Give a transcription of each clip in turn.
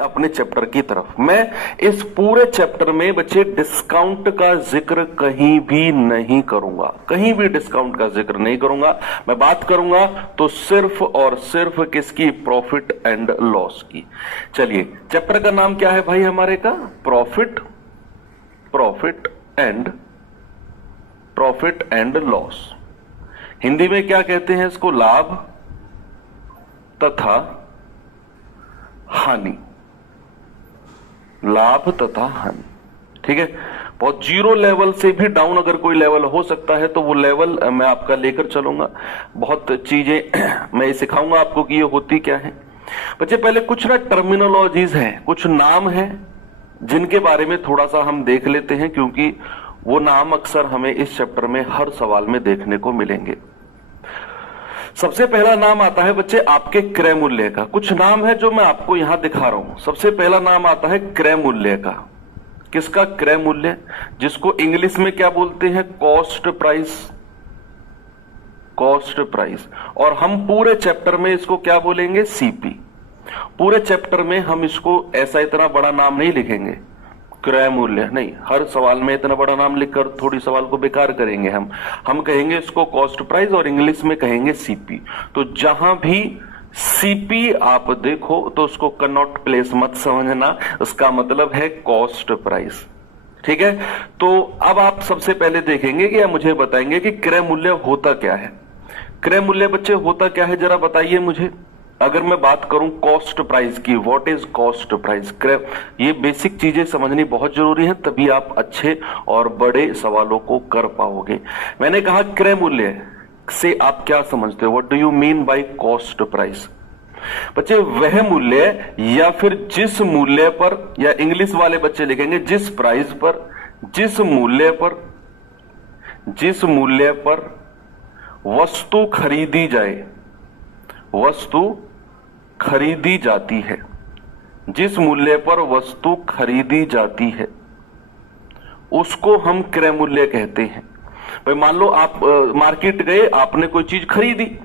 अपने चैप्टर की तरफ। मैं इस पूरे चैप्टर में बच्चे डिस्काउंट का जिक्र कहीं भी नहीं करूंगा, कहीं भी डिस्काउंट का जिक्र नहीं करूंगा। मैं बात करूंगा तो सिर्फ और सिर्फ किसकी? प्रॉफिट एंड लॉस की। चलिए, चैप्टर का नाम क्या है भाई हमारे का? Profit and loss. हिंदी में क्या कहते हैं इसको? लाभ तथा हानि। लाभ तथा हानि, ठीक है। बहुत जीरो लेवल से भी डाउन अगर कोई लेवल हो सकता है तो वो लेवल मैं आपका लेकर चलूंगा। बहुत चीजें मैं सिखाऊंगा आपको कि ये होती क्या है। बच्चे पहले कुछ ना टर्मिनोलॉजीज हैं, कुछ नाम हैं जिनके बारे में थोड़ा सा हम देख लेते हैं, क्योंकि वो नाम अक्सर हमें इस चैप्टर में हर सवाल में देखने को मिलेंगे। सबसे पहला नाम आता है बच्चे आपके क्रय मूल्य का। कुछ नाम है जो मैं आपको यहां दिखा रहा हूं। सबसे पहला नाम आता है क्रय मूल्य का। किसका? क्रय मूल्य, जिसको इंग्लिश में क्या बोलते हैं? Cost price. Cost price. और हम पूरे चैप्टर में इसको क्या बोलेंगे? सीपी। पूरे चैप्टर में हम इसको ऐसा इतना बड़ा नाम नहीं लिखेंगे, क्रय मूल्य नहीं। हर सवाल में इतना बड़ा नाम लिखकर थोड़ी सवाल को बेकार करेंगे हम कहेंगे इसको कॉस्ट प्राइस और इंग्लिश में कहेंगे सीपी। तो जहां भी सीपी आप देखो तो उसको कनॉट प्लेस मत समझना, उसका मतलब है कॉस्ट प्राइस, ठीक है। तो अब आप सबसे पहले देखेंगे कि आप मुझे बताएंगे कि क्रय मूल्य होता क्या है। क्रय मूल्य बच्चे होता क्या है, जरा बताइए मुझे। अगर मैं बात करूं कॉस्ट प्राइस की, व्हाट इज कॉस्ट प्राइस? ये बेसिक चीजें समझनी बहुत जरूरी है, तभी आप अच्छे और बड़े सवालों को कर पाओगे। मैंने कहा क्रय मूल्य से आप क्या समझते हो? What do you mean by cost price? बच्चे वह मूल्य या फिर जिस मूल्य पर, या इंग्लिश वाले बच्चे लिखेंगे जिस प्राइस पर, जिस मूल्य पर वस्तु खरीदी जाए, वस्तु खरीदी जाती है, जिस मूल्य पर वस्तु खरीदी जाती है उसको हम क्रय मूल्य कहते हैं। भाई मान लो आप मार्केट गए, आपने कोई चीज खरीदी,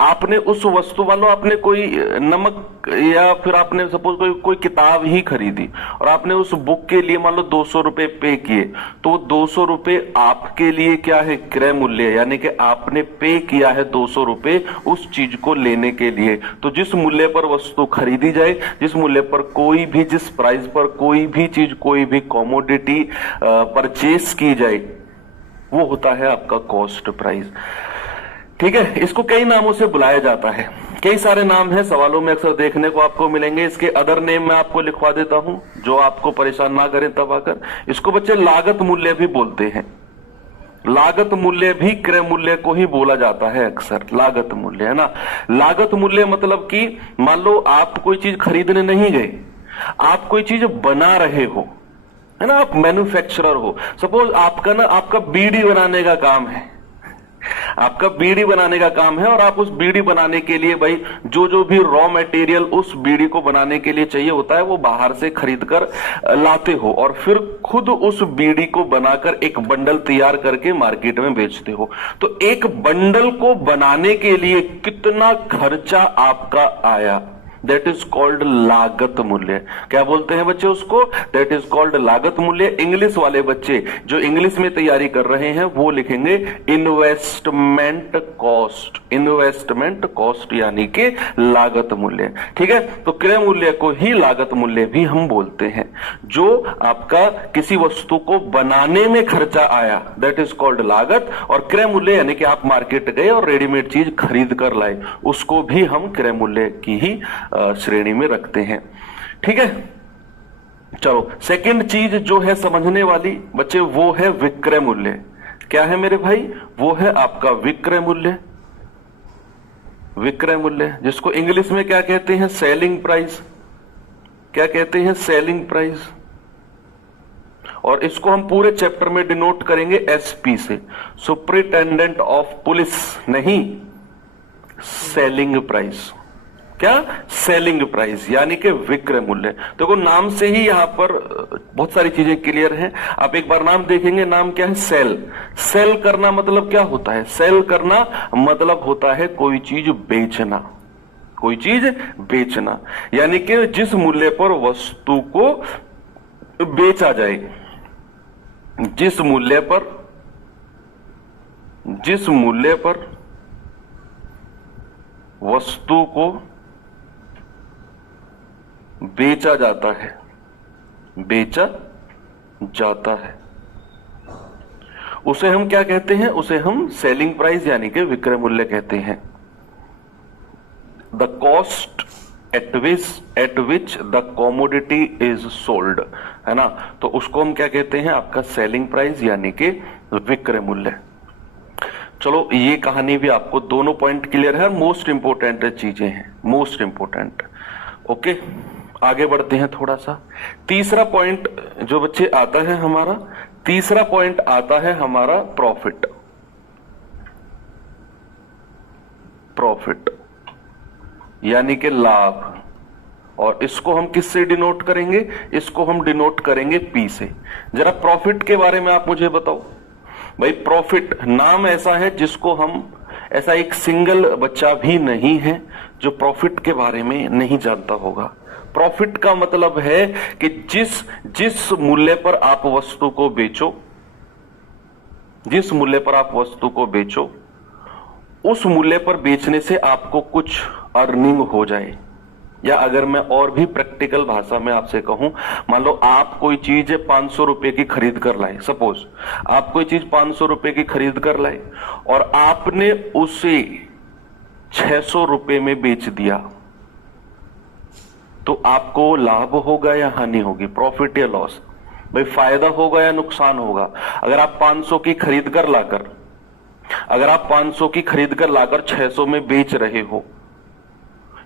आपने उस वस्तु वालों, आपने कोई नमक या फिर आपने सपोज कोई किताब ही खरीदी और आपने उस बुक के लिए मान लो 200 रुपए पे किए, तो 200 रुपए आपके लिए क्या है? क्रय मूल्य, यानी कि आपने पे किया है 200 रुपए उस चीज को लेने के लिए। तो जिस मूल्य पर वस्तु खरीदी जाए, जिस मूल्य पर कोई भी, जिस प्राइस पर कोई भी चीज, कोई भी कॉमोडिटी परचेस की जाए, वो होता है आपका कॉस्ट प्राइस, ठीक है। इसको कई नामों से बुलाया जाता है, कई सारे नाम हैं, सवालों में अक्सर देखने को आपको मिलेंगे। इसके अदर नेम मैं आपको लिखवा देता हूं जो आपको परेशान ना करें तब आकर। इसको बच्चे लागत मूल्य भी बोलते हैं। लागत मूल्य भी क्रय मूल्य को ही बोला जाता है अक्सर, लागत मूल्य, है ना। लागत मूल्य मतलब कि मान लो आप कोई चीज खरीदने नहीं गए, आप कोई चीज बना रहे हो, है ना, आप मैन्युफैक्चरर हो। सपोज आपका बीड़ी बनाने का काम है, आपका बीड़ी बनाने का काम है और आप उस बीड़ी बनाने के लिए भाई जो भी रॉ मटेरियल उस बीड़ी को बनाने के लिए चाहिए होता है वो बाहर से खरीद कर लाते हो और फिर खुद उस बीड़ी को बनाकर एक बंडल तैयार करके मार्केट में बेचते हो। तो एक बंडल को बनाने के लिए कितना खर्चा आपका आया, दैट इज कॉल्ड लागत मूल्य। क्या बोलते हैं बच्चे उसको? दैट इज कॉल्ड लागत मूल्य। इंग्लिश वाले बच्चे जो इंग्लिश में तैयारी कर रहे हैं वो लिखेंगे इन्वेस्टमेंट कॉस्ट, इन्वेस्टमेंट कॉस्ट यानी कि लागत मूल्य, ठीक है। तो क्रय मूल्य को ही लागत मूल्य भी हम बोलते हैं। जो आपका किसी वस्तु को बनाने में खर्चा आया दैट इज कॉल्ड लागत, और क्रय मूल्य यानी कि आप मार्केट गए और रेडीमेड चीज खरीद कर लाए, उसको भी हम क्रय मूल्य की ही श्रेणी में रखते हैं, ठीक है। चलो, सेकंड चीज जो है समझने वाली बच्चे वो है विक्रय मूल्य। क्या है मेरे भाई? वो है आपका विक्रय मूल्य। विक्रय मूल्य जिसको इंग्लिश में क्या कहते हैं? Selling price. क्या कहते हैं? Selling price. और इसको हम पूरे चैप्टर में डिनोट करेंगे एसपी से, सुपरिटेंडेंट ऑफ पुलिस, नहीं सेलिंग प्राइस। क्या? सेलिंग प्राइस यानी कि विक्रय मूल्य। देखो नाम से ही यहां पर बहुत सारी चीजें क्लियर हैं। आप एक बार नाम देखेंगे, नाम क्या है? सेल। सेल करना मतलब क्या होता है? सेल करना मतलब होता है कोई चीज बेचना, कोई चीज बेचना, यानी कि जिस मूल्य पर वस्तु को बेचा जाए, जिस मूल्य पर वस्तु को बेचा जाता है, उसे हम क्या कहते हैं? उसे हम सेलिंग प्राइस यानी कि विक्रय मूल्य कहते हैं। The cost at which the commodity is sold, है ना, तो उसको हम क्या कहते हैं? आपका सेलिंग प्राइस यानी कि विक्रय मूल्य। चलो ये कहानी भी आपको दोनों पॉइंट क्लियर है, मोस्ट इंपोर्टेंट चीजें हैं, मोस्ट इंपोर्टेंट। ओके, आगे बढ़ते हैं थोड़ा सा। तीसरा पॉइंट जो बच्चे आता है हमारा, तीसरा पॉइंट आता है हमारा प्रॉफिट। प्रॉफिट यानी कि लाभ, और इसको हम किससे डिनोट करेंगे? इसको हम डिनोट करेंगे पी से। जरा प्रॉफिट के बारे में आप मुझे बताओ भाई। प्रॉफिट नाम ऐसा है जिसको हम, ऐसा एक सिंगल बच्चा भी नहीं है जो प्रॉफिट के बारे में नहीं जानता होगा। प्रॉफिट का मतलब है कि जिस मूल्य पर आप वस्तु को बेचो, जिस मूल्य पर आप वस्तु को बेचो, उस मूल्य पर बेचने से आपको कुछ अर्निंग हो जाए। या अगर मैं और भी प्रैक्टिकल भाषा में आपसे कहूं, मान लो आप कोई चीज 500 रुपए की खरीद कर लाए, सपोज आप कोई चीज 500 रुपए की खरीद कर लाए और आपने उसे 600 रुपए में बेच दिया, तो आपको लाभ होगा या हानि होगी? प्रॉफिट या लॉस? भाई फायदा होगा या नुकसान होगा? अगर आप 500 की खरीद कर लाकर, अगर आप 500 की खरीद कर लाकर 600 में बेच रहे हो,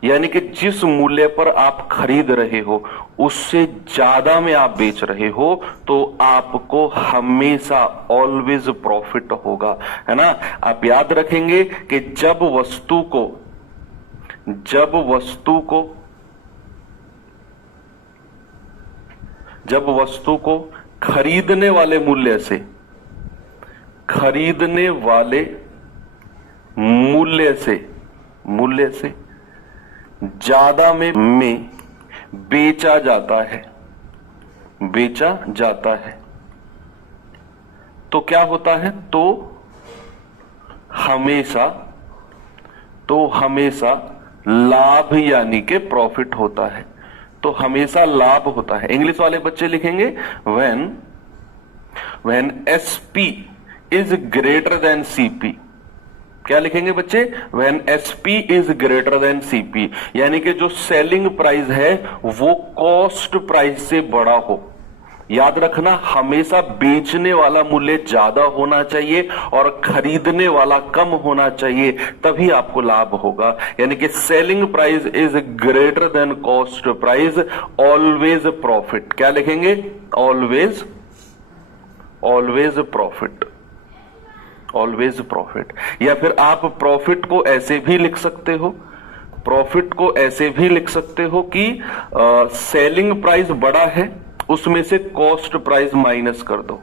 यानी कि जिस मूल्य पर आप खरीद रहे हो उससे ज्यादा में आप बेच रहे हो, तो आपको हमेशा ऑलवेज प्रॉफिट होगा, है ना। आप याद रखेंगे कि जब वस्तु को खरीदने वाले मूल्य से ज्यादा में बेचा जाता है, तो क्या होता है? तो हमेशा लाभ यानी कि प्रॉफिट होता है, तो हमेशा लाभ होता है। इंग्लिश वाले बच्चे लिखेंगे when SP is greater than CP। क्या लिखेंगे बच्चे? When SP is greater than CP, यानी कि जो सेलिंग प्राइस है वो कॉस्ट प्राइस से बड़ा हो। याद रखना, हमेशा बेचने वाला मूल्य ज्यादा होना चाहिए और खरीदने वाला कम होना चाहिए, तभी आपको लाभ होगा। यानी कि selling price is greater than cost price, always profit. क्या लिखेंगे? Always profit, always profit. या फिर आप प्रॉफिट को ऐसे भी लिख सकते हो, कि सेलिंग प्राइस बड़ा है, उसमें से कॉस्ट प्राइस माइनस कर दो।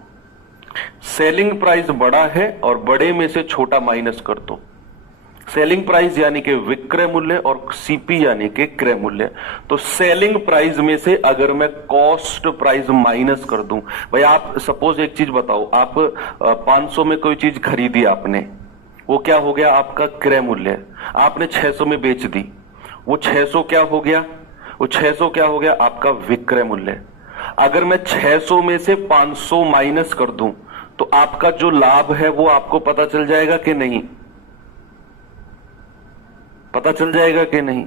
सेलिंग प्राइस बड़ा है और बड़े में से छोटा माइनस कर दो। सेलिंग प्राइस यानी कि विक्रय मूल्य और CP यानी कि क्रय मूल्य। तो सेलिंग प्राइस में से अगर मैं कॉस्ट प्राइस माइनस कर दूं, भाई आप सपोज एक चीज बताओ, आप 500 में कोई चीज खरीदी आपने, वो क्या हो गया? आपका क्रय मूल्य। आपने 600 में बेच दी, वो 600 क्या हो गया? वो 600 क्या हो गया? आपका विक्रय मूल्य। अगर मैं 600 में से 500 माइनस कर दूं, तो आपका जो लाभ है वो आपको पता चल जाएगा कि नहीं? पता चल जाएगा कि नहीं?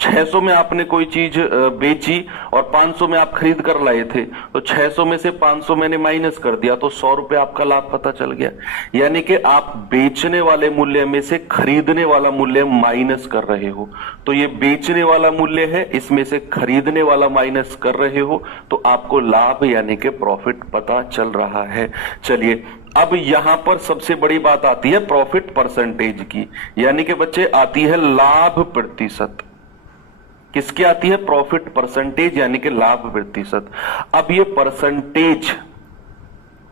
600 में आपने कोई चीज बेची और 500 में आप खरीद कर लाए थे, तो 600 में से 500 मैंने माइनस कर दिया, तो 100 रुपए आपका लाभ पता चल गया। यानी कि आप बेचने वाले मूल्य में से खरीदने वाला मूल्य माइनस कर रहे हो। तो ये बेचने वाला मूल्य है, इसमें से खरीदने वाला माइनस कर रहे हो, तो आपको लाभ यानी कि प्रॉफिट पता चल रहा है। चलिए, अब यहां पर सबसे बड़ी बात आती है प्रॉफिट परसेंटेज की, यानी कि बच्चे आती है लाभ प्रतिशत। किसकी आती है? प्रॉफिट परसेंटेज यानी कि लाभ प्रतिशत। अब ये परसेंटेज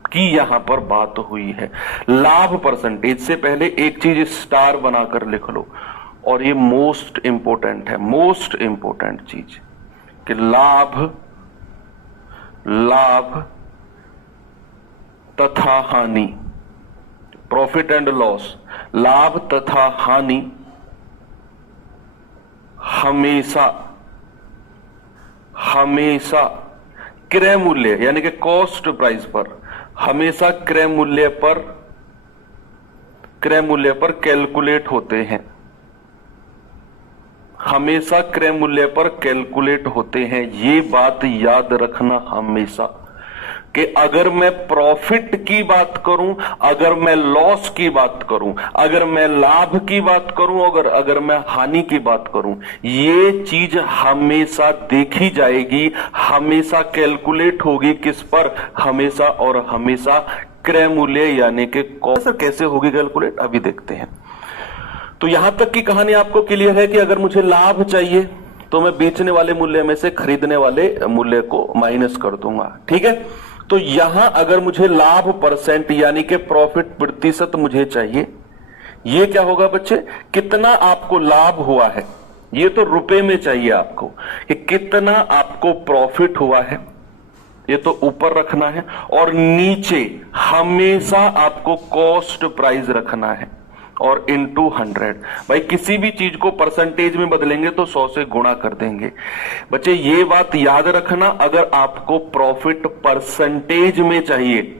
की यहां पर बात हुई है। लाभ परसेंटेज से पहले एक चीज स्टार बनाकर लिख लो। और ये मोस्ट इंपोर्टेंट है, मोस्ट इंपोर्टेंट चीज कि लाभ तथा हानि, प्रॉफिट एंड लॉस, लाभ तथा हानि हमेशा क्रय मूल्य यानी कि कॉस्ट प्राइस पर, हमेशा क्रय मूल्य पर कैलकुलेट होते हैं, हमेशा क्रय मूल्य पर कैलकुलेट होते हैं। ये बात याद रखना हमेशा कि अगर मैं प्रॉफिट की बात करूं, अगर मैं लॉस की बात करूं, अगर मैं लाभ की बात करूं, अगर मैं हानि की बात करूं, ये चीज हमेशा देखी जाएगी, हमेशा कैलकुलेट होगी किस पर, हमेशा और हमेशा क्रय मूल्य यानी कि कैसे होगी कैलकुलेट, अभी देखते हैं। तो यहां तक की कहानी आपको क्लियर है कि अगर मुझे लाभ चाहिए तो मैं बेचने वाले मूल्य में से खरीदने वाले मूल्य को माइनस कर दूंगा, ठीक है। तो यहां अगर मुझे लाभ परसेंट यानी कि प्रॉफिट प्रतिशत मुझे चाहिए, ये क्या होगा बच्चे, कितना आपको लाभ हुआ है, ये तो रुपए में चाहिए आपको कि कितना आपको प्रॉफिट हुआ है, ये तो ऊपर रखना है, और नीचे हमेशा आपको कॉस्ट प्राइस रखना है और इनटू 100। भाई किसी भी चीज को परसेंटेज में बदलेंगे तो 100 से गुणा कर देंगे। बच्चे ये बात याद रखना, अगर आपको प्रॉफिट परसेंटेज में चाहिए,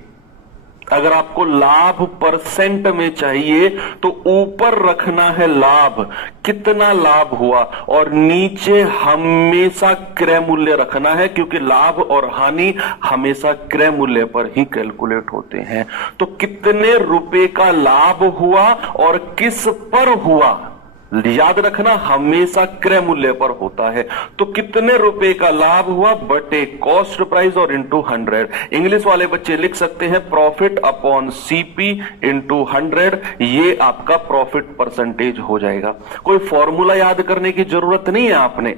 अगर आपको लाभ परसेंट में चाहिए तो ऊपर रखना है लाभ, कितना लाभ हुआ, और नीचे हमेशा क्रय मूल्य रखना है, क्योंकि लाभ और हानि हमेशा क्रय मूल्य पर ही कैलकुलेट होते हैं। तो कितने रुपए का लाभ हुआ और किस पर हुआ, याद रखना हमेशा क्रय मूल्य पर होता है। तो कितने रुपए का लाभ हुआ बटे कॉस्ट प्राइस और इनटू 100। इंग्लिश वाले बच्चे लिख सकते हैं प्रॉफिट अपॉन सीपी इनटू 100, ये आपका प्रॉफिट परसेंटेज हो जाएगा। कोई फॉर्मूला याद करने की जरूरत नहीं है, आपने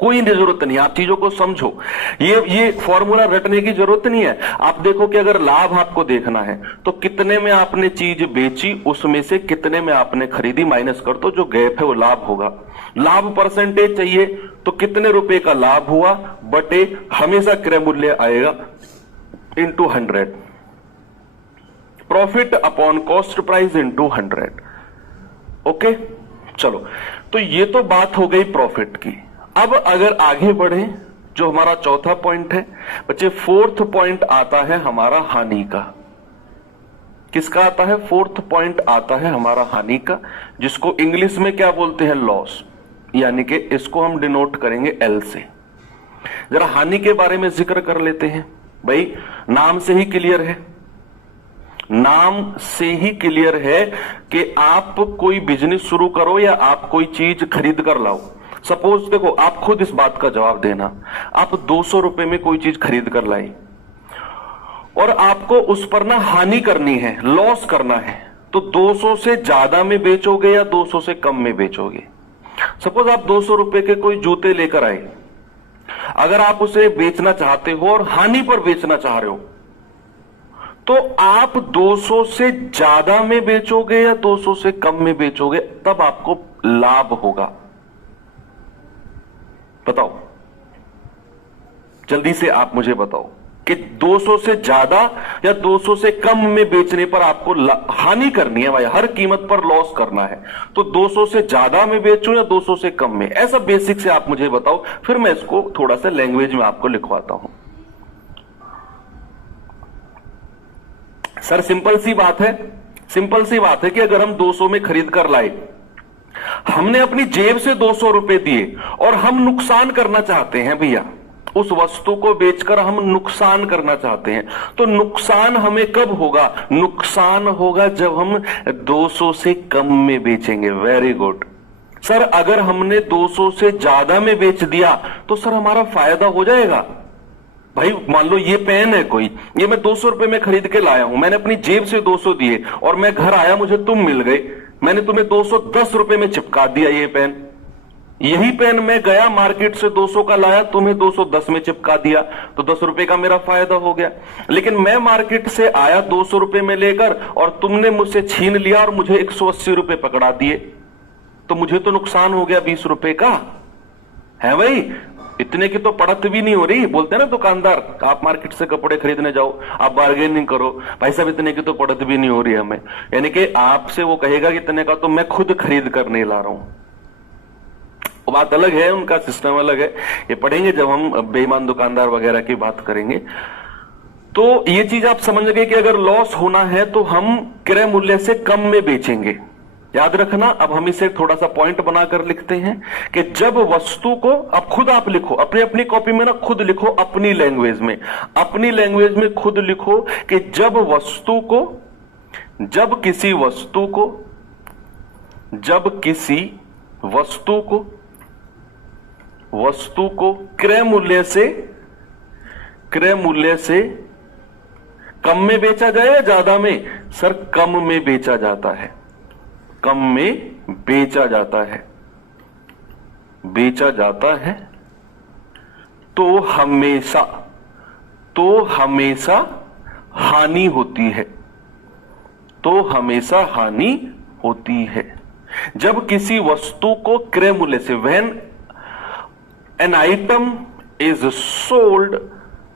कोई जरूरत नहीं, आप चीजों को समझो, ये फॉर्मूला रटने की जरूरत नहीं है। आप देखो कि अगर लाभ आपको देखना है तो कितने में आपने चीज बेची, उसमें से कितने में आपने खरीदी माइनस कर दो, जो गैप है वो लाभ होगा। लाभ परसेंटेज चाहिए तो कितने रुपए का लाभ हुआ बटे हमेशा क्रय मूल्य आएगा into 100, profit upon cost price into 100। Okay, चलो, तो ये तो बात हो गई प्रॉफिट की। अब अगर आगे बढ़े, जो हमारा चौथा पॉइंट है बच्चे, फोर्थ पॉइंट आता है हमारा हानि का। किसका आता है? फोर्थ पॉइंट आता है हमारा हानि का, जिसको इंग्लिश में क्या बोलते हैं? लॉस, यानी कि इसको हम डिनोट करेंगे एल से। जरा हानि के बारे में जिक्र कर लेते हैं। भाई नाम से ही क्लियर है, नाम से ही क्लियर है कि आप कोई बिजनेस शुरू करो या आप कोई चीज खरीद कर लाओ। सपोज देखो, आप खुद इस बात का जवाब देना, आप 200 रुपए में कोई चीज खरीद कर लाई और आपको उस पर ना हानि करनी है, लॉस करना है, तो 200 से ज्यादा में बेचोगे या 200 से कम में बेचोगे? सपोज आप 200 रुपए के कोई जूते लेकर आए, अगर आप उसे बेचना चाहते हो और हानि पर बेचना चाह रहे हो तो आप 200 से ज्यादा में बेचोगे या 200 से कम में बेचोगे? तब आपको लाभ होगा। बताओ, जल्दी से आप मुझे बताओ कि 200 से ज्यादा या 200 से कम में बेचने पर आपको हानि करनी है, भाई हर कीमत पर लॉस करना है, तो 200 से ज्यादा में बेचूं या 200 से कम में? ऐसा बेसिक से आप मुझे बताओ, फिर मैं इसको थोड़ा सा लैंग्वेज में आपको लिखवाता हूं। सर सिंपल सी बात है, सिंपल सी बात है कि अगर हम 200 में खरीद कर लाए, हमने अपनी जेब से 200 रुपए दिए और हम नुकसान करना चाहते हैं भैया, उस वस्तु को बेचकर हम नुकसान करना चाहते हैं, तो नुकसान हमें कब होगा? नुकसान होगा जब हम 200 से कम में बेचेंगे। वेरी गुड सर, अगर हमने 200 से ज्यादा में बेच दिया तो सर हमारा फायदा हो जाएगा। भाई मान लो ये पेन है कोई, ये मैं 200 रुपए में खरीद के लाया हूं, मैंने अपनी जेब से 200 दिए और मैं घर आया, मुझे तुम मिल गए, मैंने तुम्हें 210 रुपए में चिपका दिया ये पेन। यही पेन मैं गया मार्केट से 200 का लाया, तुम्हें 210 में चिपका दिया, तो 10 रुपए का मेरा फायदा हो गया। लेकिन मैं मार्केट से आया 200 रुपए में लेकर और तुमने मुझसे छीन लिया और मुझे 180 रुपए पकड़ा दिए, तो मुझे तो नुकसान हो गया 20 रुपए का, है भाई। इतने की तो पड़त भी नहीं हो रही। बोलते हैं ना दुकानदार, आप मार्केट से कपड़े खरीदने जाओ, आप बार्गेनिंग करो, भाई साहब इतने की तो पड़त भी नहीं हो रही हमें, यानी कि आपसे वो कहेगा कि इतने का तो मैं खुद खरीद कर नहीं ला रहा हूं। वो बात अलग है, उनका सिस्टम अलग है, ये पढ़ेंगे जब हम बेईमान दुकानदार वगैरह की बात करेंगे। तो ये चीज आप समझ गए कि अगर लॉस होना है तो हम क्रय मूल्य से कम में बेचेंगे। याद रखना। अब हम इसे थोड़ा सा पॉइंट बनाकर लिखते हैं कि जब वस्तु को, अब खुद आप लिखो अपनी अपनी कॉपी में ना, खुद लिखो अपनी लैंग्वेज में, अपनी लैंग्वेज में खुद लिखो कि जब किसी वस्तु को क्रय मूल्य से कम में बेचा जाए या ज्यादा में? सर कम में बेचा जाता है, कम में बेचा जाता है तो हमेशा हानि होती है। जब किसी वस्तु को क्रय मूल्य से, when an item is sold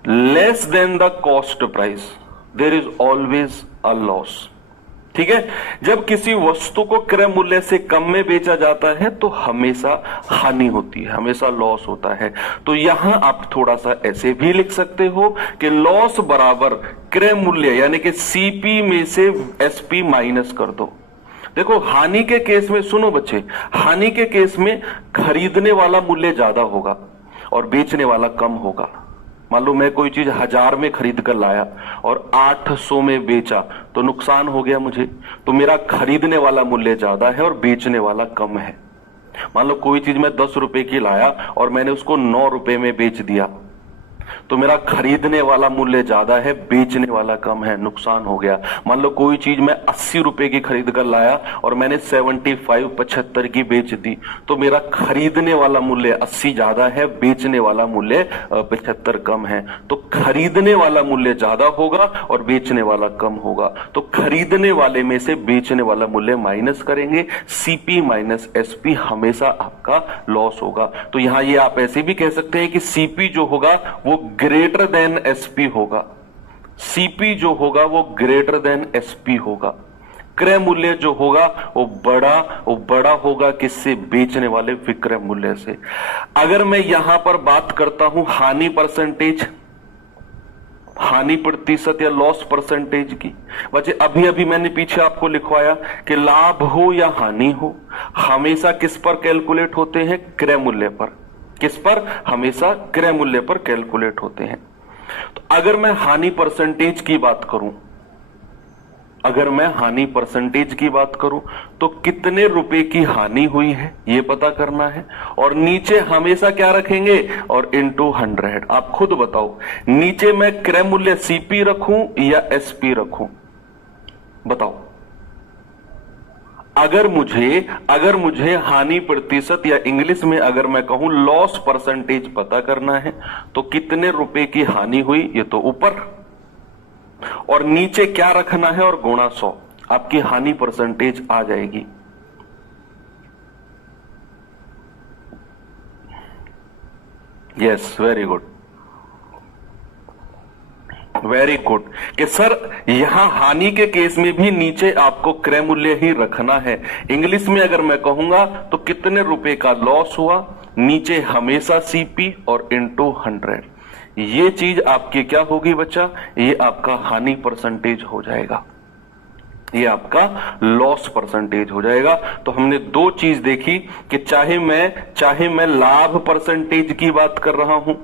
less than the cost price, there is always a loss. ठीक है, जब किसी वस्तु को क्रय मूल्य से कम में बेचा जाता है तो हमेशा हानि होती है, हमेशा लॉस होता है। तो यहां आप थोड़ा सा ऐसे भी लिख सकते हो कि लॉस बराबर क्रय मूल्य, यानी कि सीपी में से एसपी माइनस कर दो। देखो हानि के केस में, सुनो बच्चे, हानि के केस में खरीदने वाला मूल्य ज्यादा होगा और बेचने वाला कम होगा। मान लो मैं कोई चीज 1000 में खरीद कर लाया और 800 में बेचा तो नुकसान हो गया मुझे, तो मेरा खरीदने वाला मूल्य ज्यादा है और बेचने वाला कम है। मान लो कोई चीज मैं 10 रुपए की लाया और मैंने उसको 9 रुपए में बेच दिया, तो मेरा खरीदने वाला मूल्य ज्यादा है, बेचने वाला कम है, नुकसान हो गया। मान लो कोई चीज मैं 80 रुपए की खरीद कर लाया और मैंने 75 की बेच दी, तो मेरा खरीदने वाला मूल्य 80 ज्यादा है, बेचने वाला मूल्य 75 कम है। तो खरीदने वाला मूल्य ज्यादा होगा और बेचने वाला कम होगा। तो खरीदने वाले में से बेचने वाला मूल्य माइनस करेंगे, सीपी माइनस एसपी हमेशा आपका लॉस होगा। तो यहां ये आप ऐसे भी कह सकते हैं कि सीपी जो होगा वो ग्रेटर देन एसपी होगा, सीपी जो होगा वो ग्रेटर देन एसपी होगा। क्रय मूल्य जो होगा वो बड़ा होगा किससे? बेचने वाले विक्रय मूल्य से। अगर मैं यहां पर बात करता हूं हानि परसेंटेज, हानि प्रतिशत या लॉस परसेंटेज की, बच्चे अभी मैंने पीछे आपको लिखवाया कि लाभ हो या हानि हो हमेशा किस पर कैलकुलेट होते हैं? क्रय मूल्य पर। किस पर? हमेशा क्रय मूल्य पर कैलकुलेट होते हैं। तो अगर मैं हानि परसेंटेज की बात करूं, तो कितने रुपए की हानि हुई है ये पता करना है, और नीचे हमेशा क्या रखेंगे? और इनटू 100। आप खुद बताओ, नीचे मैं क्रय मूल्य सीपी रखूं या एसपी रखूं? बताओ। अगर मुझे हानि प्रतिशत या इंग्लिश में अगर मैं कहूं लॉस परसेंटेज पता करना है तो कितने रुपए की हानि हुई, ये तो ऊपर, और नीचे क्या रखना है? और गुणा 100, आपकी हानि परसेंटेज आ जाएगी। Yes, very good, very good. कि सर यहां हानि के केस में भी नीचे आपको क्रय मूल्य ही रखना है। इंग्लिश में अगर मैं कहूंगा तो कितने रुपए का लॉस हुआ, नीचे हमेशा सीपी और इनटू 100। ये चीज आपकी क्या होगी बच्चा? ये आपका हानि परसेंटेज हो जाएगा, ये आपका लॉस परसेंटेज हो जाएगा। तो हमने दो चीज देखी कि चाहे मैं लाभ परसेंटेज की बात कर रहा हूं,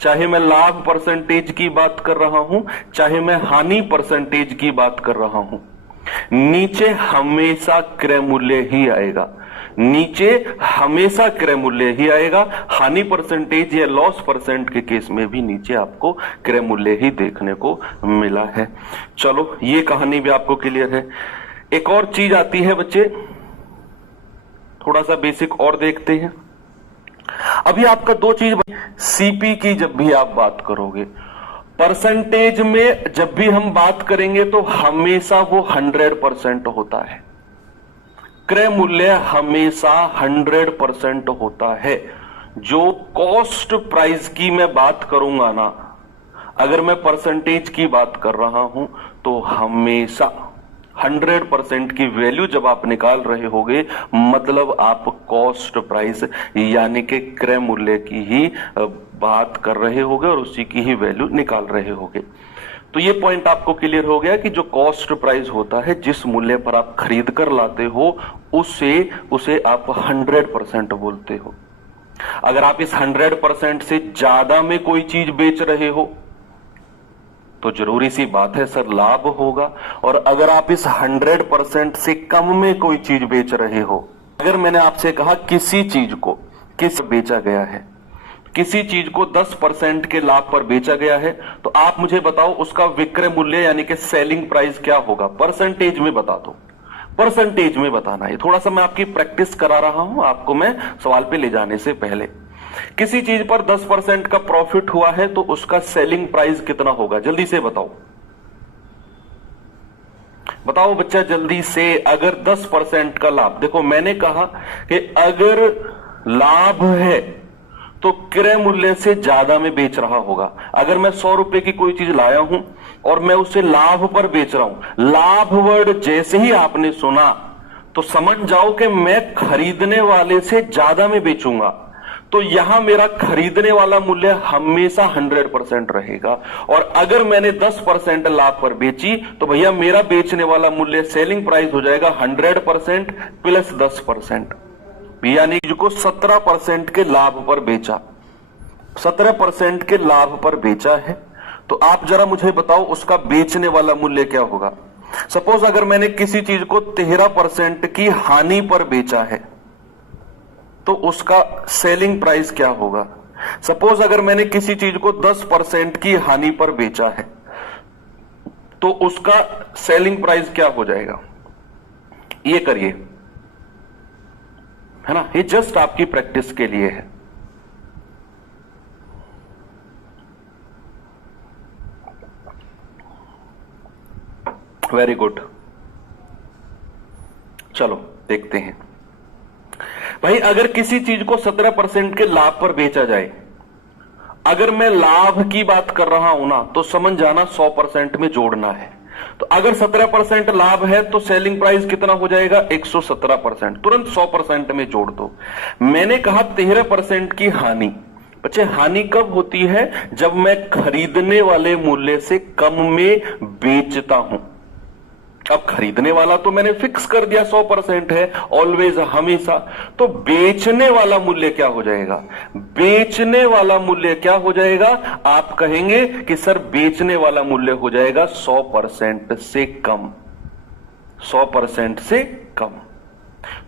चाहे मैं लाभ परसेंटेज की बात कर रहा हूं, चाहे मैं हानि परसेंटेज की बात कर रहा हूं, नीचे हमेशा क्रय मूल्य ही आएगा, नीचे हमेशा क्रय मूल्य ही आएगा। हानि परसेंटेज या लॉस परसेंट के केस में भी नीचे आपको क्रय मूल्य ही देखने को मिला है। चलो ये कहानी भी आपको क्लियर है। एक और चीज आती है बच्चे, थोड़ा सा बेसिक और देखते हैं। अभी आपका दो चीज, सीपी की जब भी आप बात करोगे, परसेंटेज में जब भी हम बात करेंगे तो हमेशा वो 100% होता है। क्रय मूल्य हमेशा 100% होता है। जो कॉस्ट प्राइस की मैं बात करूंगा ना, अगर मैं परसेंटेज की बात कर रहा हूं तो हमेशा 100% की वैल्यू जब आप निकाल रहे होगे, मतलब आप कॉस्ट प्राइस यानी कि क्रय मूल्य की ही बात कर रहे होगे और उसी की ही वैल्यू निकाल रहे होगे। तो ये पॉइंट आपको क्लियर हो गया कि जो कॉस्ट प्राइस होता है, जिस मूल्य पर आप खरीद कर लाते हो, उसे आप 100% बोलते हो। अगर आप इस 100% से ज्यादा में कोई चीज बेच रहे हो तो जरूरी सी बात है सर लाभ होगा, और अगर आप इस 100% से कम में कोई चीज बेच रहे हो, अगर मैंने आपसे कहा किसी चीज को किस बेचा गया है, किसी चीज को 10% के लाभ पर बेचा गया है, तो आप मुझे बताओ उसका विक्रय मूल्य यानी कि सेलिंग प्राइस क्या होगा। परसेंटेज में बता दो, परसेंटेज में बताना है। थोड़ा सा मैं आपकी प्रैक्टिस करा रहा हूं आपको, मैं सवाल पे ले जाने से पहले। किसी चीज पर 10% का प्रॉफिट हुआ है तो उसका सेलिंग प्राइस कितना होगा, जल्दी से बताओ। बताओ बच्चा जल्दी से। अगर 10% का लाभ, देखो मैंने कहा कि अगर लाभ है तो क्रय मूल्य से ज्यादा में बेच रहा होगा। अगर मैं 100 रुपए की कोई चीज लाया हूं और मैं उसे लाभ पर बेच रहा हूं, लाभ वर्ड जैसे ही आपने सुना तो समझ जाओ कि मैं खरीदने वाले से ज्यादा में बेचूंगा, तो यहां मेरा खरीदने वाला मूल्य हमेशा 100% रहेगा। और अगर मैंने 10% लाभ पर बेची तो भैया मेरा बेचने वाला मूल्य सेलिंग प्राइस हो जाएगा 100% प्लस 10%, यानी को 17% के लाभ पर बेचा, 17% के लाभ पर बेचा है। तो आप जरा मुझे बताओ उसका बेचने वाला मूल्य क्या होगा। सपोज अगर मैंने किसी चीज को 13% की हानि पर बेचा है तो उसका सेलिंग प्राइस क्या होगा। सपोज अगर मैंने किसी चीज को 10% की हानि पर बेचा है तो उसका सेलिंग प्राइस क्या हो जाएगा। ये करिए, है ना, ये जस्ट आपकी प्रैक्टिस के लिए है। वेरी गुड, चलो देखते हैं भाई। अगर किसी चीज को 17% के लाभ पर बेचा जाए, अगर मैं लाभ की बात कर रहा हूं ना तो समझ जाना 100% में जोड़ना है। तो अगर 17% लाभ है तो सेलिंग प्राइस कितना हो जाएगा 117%, तुरंत 100% में जोड़ दो। मैंने कहा 13% की हानि। बच्चे हानि कब होती है, जब मैं खरीदने वाले मूल्य से कम में बेचता हूं। अब खरीदने वाला तो मैंने फिक्स कर दिया 100% है, ऑलवेज, हमेशा। तो बेचने वाला मूल्य क्या हो जाएगा, बेचने वाला मूल्य क्या हो जाएगा। आप कहेंगे कि सर बेचने वाला मूल्य हो जाएगा 100% से कम, 100% से कम।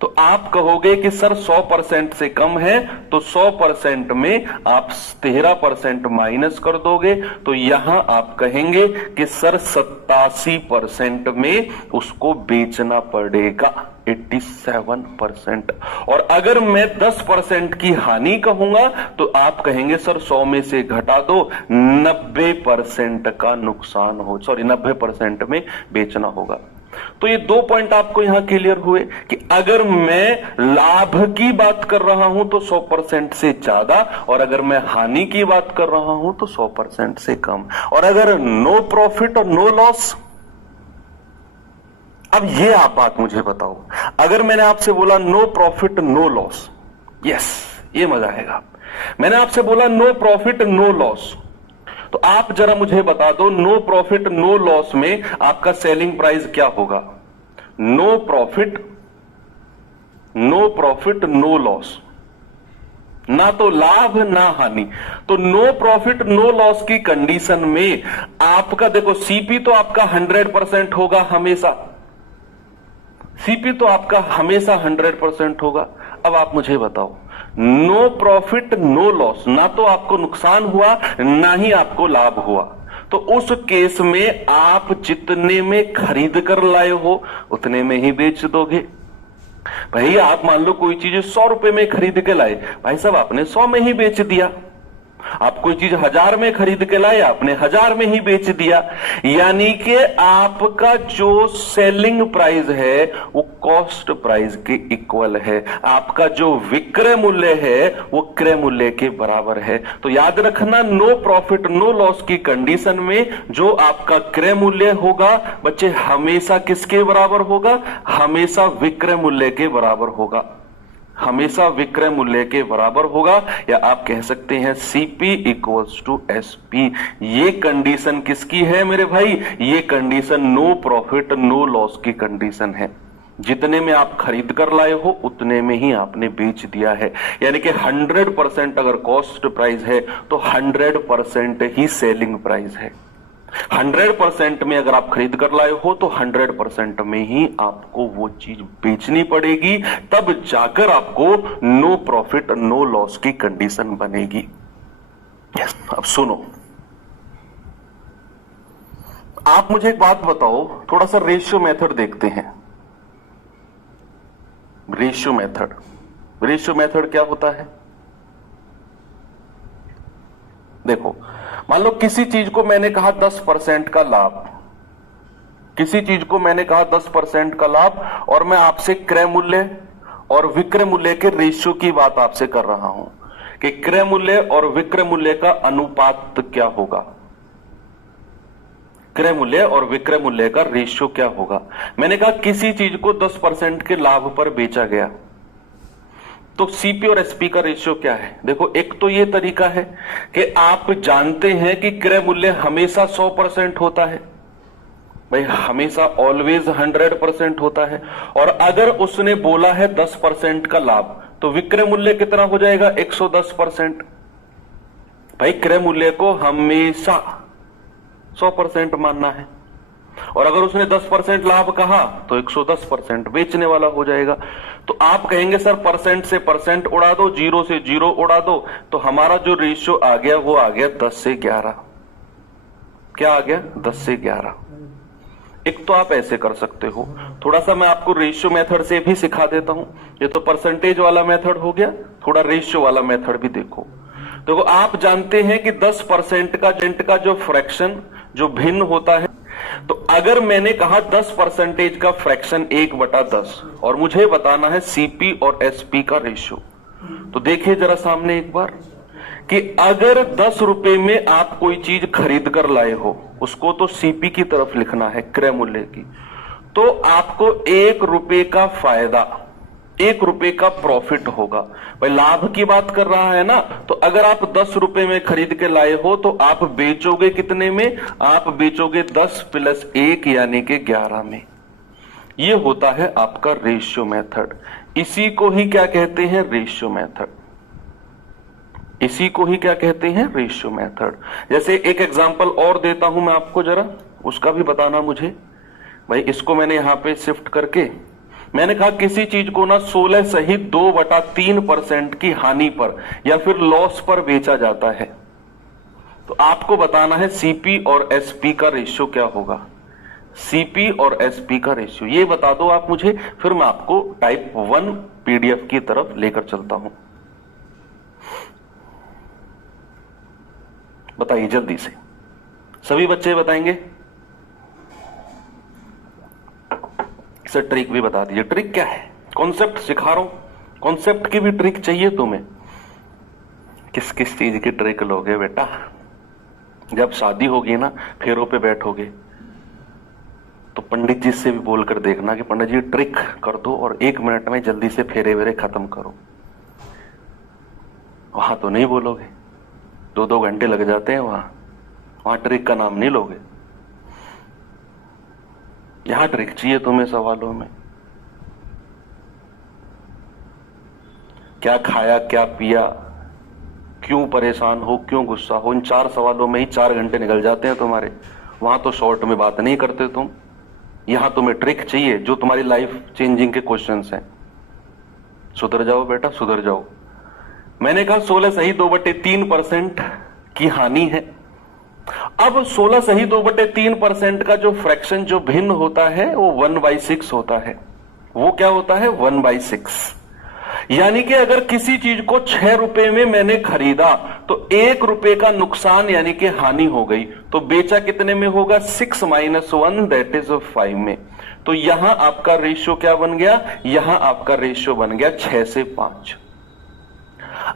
तो आप कहोगे कि सर 100% से कम है, तो 100% में आप 13% माइनस कर दोगे, तो यहां आप कहेंगे कि सर 87% में उसको बेचना पड़ेगा, 87%। और अगर मैं 10% की हानि कहूंगा तो आप कहेंगे सर 100 में से घटा दो, 90% का नुकसान हो, सॉरी 90% में बेचना होगा। तो ये 2 पॉइंट आपको यहां क्लियर हुए कि अगर मैं लाभ की बात कर रहा हूं तो 100% से ज्यादा, और अगर मैं हानि की बात कर रहा हूं तो 100% से कम। और अगर नो प्रॉफिट और नो लॉस, अब ये आप बात मुझे बताओ, अगर मैंने आपसे बोला no profit no loss, yes ये मजा आएगा। मैंने आपसे बोला नो प्रॉफिट नो लॉस, तो आप जरा मुझे बता दो नो प्रॉफिट नो लॉस में आपका सेलिंग प्राइस क्या होगा। नो प्रॉफिट नो लॉस, ना तो लाभ ना हानि। तो नो प्रॉफिट नो लॉस की कंडीशन में आपका देखो सीपी तो आपका 100% होगा हमेशा, सीपी तो आपका हमेशा 100% होगा। अब आप मुझे बताओ नो प्रॉफिट नो लॉस, ना तो आपको नुकसान हुआ ना ही आपको लाभ हुआ, तो उस केस में आप जितने में खरीद कर लाए हो उतने में ही बेच दोगे। भाई आप मान लो कोई चीज 100 रुपए में खरीद के लाए, भाई साहब आपने 100 में ही बेच दिया, आप कोई चीज 1000 में खरीद के लाए, आपने 1000 में ही बेच दिया, यानी कि आपका जो सेलिंग प्राइस है वो कॉस्ट प्राइस के इक्वल है, आपका जो विक्रय मूल्य है वो क्रय मूल्य के बराबर है। तो याद रखना, नो प्रॉफिट नो लॉस की कंडीशन में जो आपका क्रय मूल्य होगा बच्चे हमेशा किसके बराबर होगा? हमेशा विक्रय मूल्य के बराबर होगा, हमेशा विक्रय मूल्य के बराबर होगा, या आप कह सकते हैं सीपी इक्वल्स टू एसपी। ये कंडीशन किसकी है मेरे भाई? ये condition no profit no loss की कंडीशन है। जितने में आप खरीद कर लाए हो उतने में ही आपने बेच दिया है, यानी कि 100% अगर कॉस्ट प्राइस है तो 100% ही सेलिंग प्राइस है। 100% में अगर आप खरीद कर लाए हो तो 100% में ही आपको वो चीज बेचनी पड़ेगी, तब जाकर आपको नो प्रॉफिट नो लॉस की कंडीशन बनेगी। अब सुनो, आप मुझे एक बात बताओ, थोड़ा सा रेशियो मेथड देखते हैं। रेशियो मेथड, रेशियो मेथड क्या होता है? देखो, मान लो किसी चीज को मैंने कहा 10% का लाभ, किसी चीज को मैंने कहा 10% का लाभ, और मैं आपसे क्रय मूल्य और विक्रय मूल्य के रेशियो की बात आपसे कर रहा हूं कि क्रय मूल्य और विक्रय मूल्य का अनुपात क्या होगा, क्रय मूल्य और विक्रय मूल्य का रेशियो क्या होगा। मैंने कहा किसी चीज को 10% के लाभ पर बेचा गया, तो सीपी और एसपी का रेशियो क्या है? देखो, एक तो ये तरीका है कि आप जानते हैं कि क्रय मूल्य हमेशा 100% होता है, भाई हमेशा ऑलवेज 100% होता है, और अगर उसने बोला है 10% का लाभ तो विक्रय मूल्य कितना हो जाएगा? 110%। भाई क्रय मूल्य को हमेशा 100% मानना है, और अगर उसने 10% लाभ कहा तो 110% बेचने वाला हो जाएगा। तो आप कहेंगे सर परसेंट से परसेंट उड़ा दो, जीरो से जीरो उड़ा दो, तो हमारा जो रेशियो आ गया वो आ गया 10 से 11। क्या आ गया? 10 से 11। एक तो आप ऐसे कर सकते हो, थोड़ा सा मैं आपको रेशियो मेथड से भी सिखा देता हूं। ये तो परसेंटेज वाला मेथड हो गया, थोड़ा रेशियो वाला मेथड भी देखो। देखो, आप जानते हैं कि 10% का जो फ्रैक्शन जो भिन्न होता है, तो अगर मैंने कहा 10% का फ्रैक्शन 1/10 और मुझे बताना है सीपी और एसपी का रेशियो, तो देखिए जरा सामने एक बार कि अगर 10 रुपए में आप कोई चीज खरीद कर लाए हो, उसको तो सीपी की तरफ लिखना है, क्रय मूल्य की, तो आपको 1 रुपए का फायदा, 1 रुपए का प्रॉफिट होगा। भाई लाभ की बात कर रहा है ना, तो अगर आप 10 रुपए में खरीद के लाए हो तो आप बेचोगे कितने में? आप बेचोगे 10 + 1 यानी कि 11 में। ये होता है आपका रेशियो मेथड। इसी को ही क्या कहते हैं? Ratio method. इसी को ही क्या कहते हैं? Ratio method. जैसे एक एग्जांपल और देता हूं मैं आपको, जरा उसका भी बताना मुझे। भाई इसको मैंने यहां पे शिफ्ट करके, मैंने कहा किसी चीज को ना 16 सहित 2/3% की हानि पर या फिर लॉस पर बेचा जाता है, तो आपको बताना है सीपी और एसपी का रेशियो क्या होगा। सीपी और एसपी का रेशियो ये बता दो आप मुझे, फिर मैं आपको टाइप 1 पीडीएफ की तरफ लेकर चलता हूं। बताइए जल्दी से, सभी बच्चे बताएंगे। इसे ट्रिक भी बता दीजिए। ट्रिक क्या है? कॉन्सेप्ट सिखा रहा हूं, कॉन्सेप्ट की भी ट्रिक चाहिए तुम्हें। किस किस चीज की ट्रिक लोगे बेटा? जब शादी होगी ना, फेरों पे बैठोगे, तो पंडित जी से भी बोलकर देखना कि पंडित जी ट्रिक कर दो और 1 मिनट में जल्दी से फेरे वेरे खत्म करो। वहां तो नहीं बोलोगे, 2-2 घंटे लग जाते हैं वहां ट्रिक का नाम नहीं लोगे। यहां ट्रिक चाहिए तुम्हें सवालों में। क्या खाया, क्या पिया, क्यों परेशान हो, क्यों गुस्सा हो, इन 4 सवालों में ही 4 घंटे निकल जाते हैं तुम्हारे। वहां तो शॉर्ट में बात नहीं करते तुम, यहां तुम्हें ट्रिक चाहिए जो तुम्हारी लाइफ चेंजिंग के क्वेश्चंस हैं। सुधर जाओ बेटा, सुधर जाओ। मैंने कहा 16 सही 2/3% की हानि है। अब 16 सही 2/3% का जो फ्रैक्शन जो भिन्न होता है वो 1/6 होता है। वो क्या होता है? 1/6। यानी कि अगर किसी चीज को 6 रुपए में मैंने खरीदा तो 1 रुपए का नुकसान यानी कि हानि हो गई, तो बेचा कितने में होगा? 6 - 1 दैट इज 5 में। तो यहां आपका रेशियो क्या बन गया? यहां आपका रेशियो बन गया 6 से 5।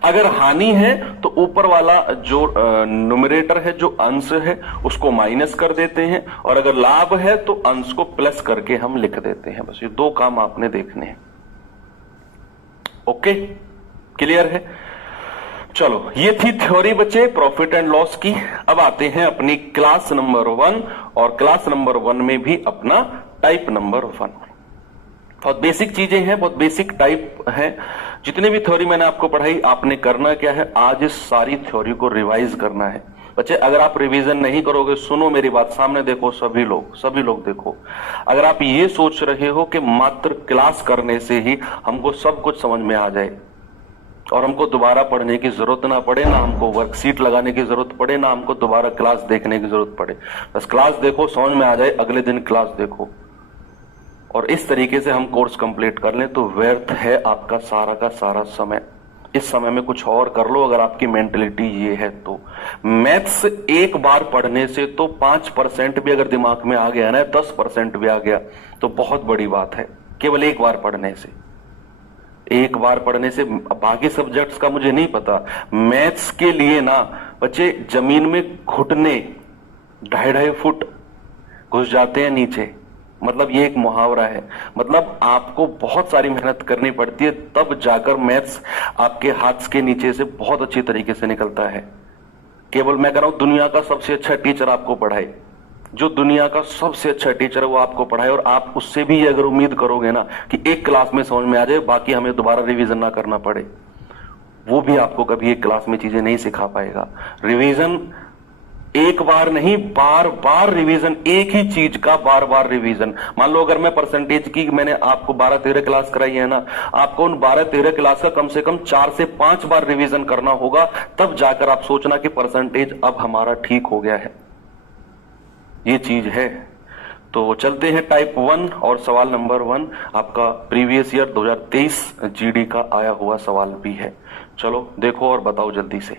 अगर हानि है तो ऊपर वाला जो न्यूमरेटर है, जो अंश है, उसको माइनस कर देते हैं, और अगर लाभ है तो अंश को प्लस करके हम लिख देते हैं। बस ये 2 काम आपने देखने हैं। ओके, क्लियर है? चलो, ये थी थ्योरी बच्चे प्रॉफिट एंड लॉस की। अब आते हैं अपनी क्लास नंबर 1, और क्लास नंबर 1 में भी अपना टाइप नंबर 1। बहुत बेसिक चीजें हैं, बहुत बेसिक टाइप है। जितने भी थ्योरी मैंने आपको पढ़ाई, आपने करना क्या है? आज इस सारी थ्योरी को रिवाइज करना है बच्चे। अगर आप रिवीजन नहीं करोगे, सुनो मेरी बात, सामने देखो सभी लोग देखो, अगर आप ये सोच रहे हो कि मात्र क्लास करने से ही हमको सब कुछ समझ में आ जाए और हमको दोबारा पढ़ने की जरूरत ना पड़े, ना हमको वर्कशीट लगाने की जरूरत पड़े, ना हमको दोबारा क्लास देखने की जरूरत पड़े, बस क्लास देखो, समझ में आ जाए, अगले दिन क्लास देखो, और इस तरीके से हम कोर्स कंप्लीट कर लें, तो व्यर्थ है आपका सारा का सारा समय। इस समय में कुछ और कर लो, अगर आपकी मेंटलिटी ये है तो। मैथ्स एक बार पढ़ने से तो 5% भी अगर दिमाग में आ गया ना, 10% भी आ गया तो बहुत बड़ी बात है। केवल एक बार पढ़ने से, एक बार पढ़ने से। बाकी सब्जेक्ट्स का मुझे नहीं पता, मैथ्स के लिए ना बच्चे जमीन में घुटने 2.5 फुट घुस जाते हैं नीचे। मतलब ये एक मुहावरा है, मतलब आपको बहुत सारी मेहनत करनी पड़ती है, तब जाकर मैथ्स आपके हाथ के नीचे से बहुत अच्छी तरीके से निकलता है। केवल मैं कह रहा हूं, दुनिया का सबसे अच्छा टीचर आपको पढ़ाए, जो दुनिया का सबसे अच्छा टीचर है वो आपको पढ़ाए, और आप उससे भी अगर उम्मीद करोगे ना कि एक क्लास में समझ में आ जाए, बाकी हमें दोबारा रिवीजन ना करना पड़े, वो भी आपको कभी एक क्लास में चीजें नहीं सिखा पाएगा। रिवीजन एक बार नहीं, बार बार रिवीजन, एक ही चीज का बार बार रिवीजन। मान लो अगर मैं परसेंटेज की मैंने आपको 12-13 क्लास कराई है ना, आपको उन 12-13 क्लास का कम से कम 4 से 5 बार रिवीजन करना होगा, तब जाकर आप सोचना कि परसेंटेज अब हमारा ठीक हो गया है। ये चीज है। तो चलते हैं टाइप 1 और सवाल नंबर 1 आपका प्रीवियस ईयर 2023 जीडी का आया हुआ सवाल भी है। चलो देखो और बताओ जल्दी से।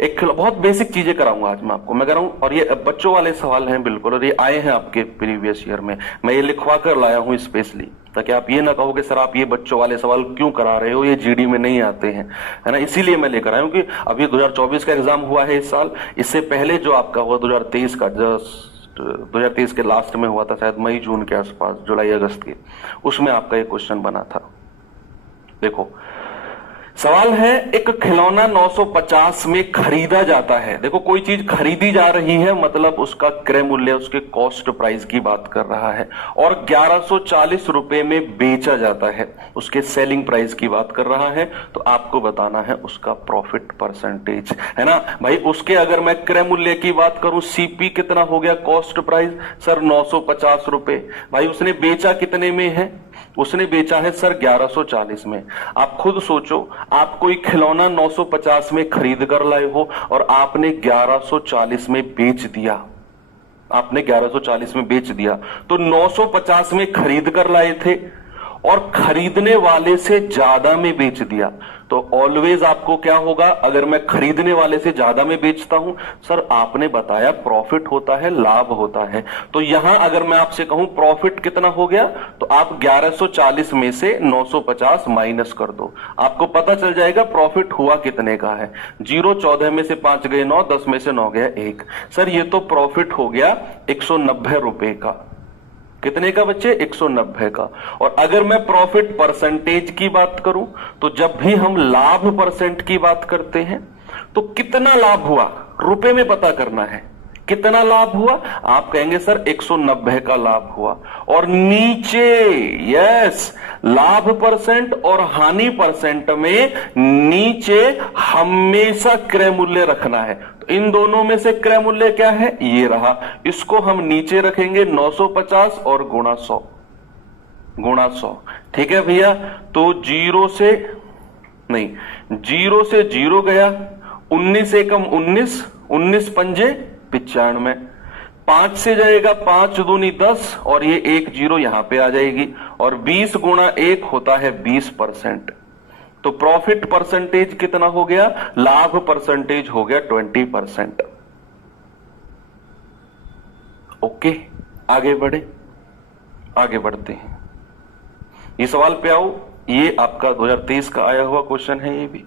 एक बहुत बेसिक चीजें कराऊंगा आज मैं आपको, मैं कह रहा हूं, और ये बच्चों वाले सवाल हैं बिल्कुल, और ये आए हैं आपके प्रीवियस ईयर में। मैं ये लिखवा कर लाया हूं स्पेशली, ताकि आप ये ना कहो कि सर आप ये बच्चों वाले सवाल क्यों करा रहे हो, ये जीडी में नहीं आते हैं, है ना। इसीलिए मैं लेकर आया हूं कि अभी 2024 का एग्जाम हुआ है इस साल, इससे पहले जो आपका हुआ 2023 का, 2023 के लास्ट में हुआ था शायद, मई जून के आसपास, जुलाई अगस्त के, उसमें आपका ये क्वेश्चन बना था। देखो सवाल है, एक खिलौना 950 में खरीदा जाता है। देखो कोई चीज खरीदी जा रही है, मतलब उसका क्रय मूल्य, उसके कॉस्ट प्राइस की बात कर रहा है, और 1140 रुपए में बेचा जाता है, उसके सेलिंग प्राइस की बात कर रहा है। तो आपको बताना है उसका प्रॉफिट परसेंटेज, है ना भाई। उसके अगर मैं क्रय मूल्य की बात करूं, सीपी कितना हो गया, कॉस्ट प्राइस सर 950 रुपए। भाई उसने बेचा कितने में है, उसने बेचा है सर 1140 में। आप खुद सोचो, आप कोई खिलौना 950 में खरीद कर लाए हो और आपने 1140 में बेच दिया, आपने 1140 में बेच दिया, तो 950 में खरीद कर लाए थे और खरीदने वाले से ज्यादा में बेच दिया। तो ऑलवेज आपको क्या होगा, अगर मैं खरीदने वाले से ज्यादा में बेचता हूं, सर आपने बताया प्रॉफिट होता है, लाभ होता है। तो यहां अगर मैं आपसे कहूं प्रॉफिट कितना हो गया, तो आप 1140 में से 950 माइनस कर दो, आपको पता चल जाएगा प्रॉफिट हुआ कितने का है। 0, 14 में से 5 गए 9, 10 में से 9 गया 1। सर ये तो प्रॉफिट हो गया 190 रुपए का। कितने का बच्चे, 190 का। और अगर मैं प्रॉफिट परसेंटेज की बात करूं, तो जब भी हम लाभ परसेंट की बात करते हैं, तो कितना लाभ हुआ रुपए में पता करना है, कितना लाभ हुआ। आप कहेंगे सर 190 का लाभ हुआ, और नीचे यस लाभ परसेंट और हानि परसेंट में नीचे हमेशा क्रय मूल्य रखना है। तो इन दोनों में से क्रय मूल्य क्या है, ये रहा, इसको हम नीचे रखेंगे 950 और गुणा 100, गुणा 100। ठीक है भैया। तो 0 से 0 गया, 19 एकम 19, 19 पंजे 95, 5 से जाएगा 5 दूनी 10 और ये 1 जीरो यहां पे आ जाएगी और 20 गुणा 1 होता है 20%। तो प्रॉफिट परसेंटेज कितना हो गया, लाभ परसेंटेज हो गया 20%। ओके, आगे बढ़ते हैं। ये सवाल पे आओ, ये आपका 2023 का आया हुआ क्वेश्चन है, ये भी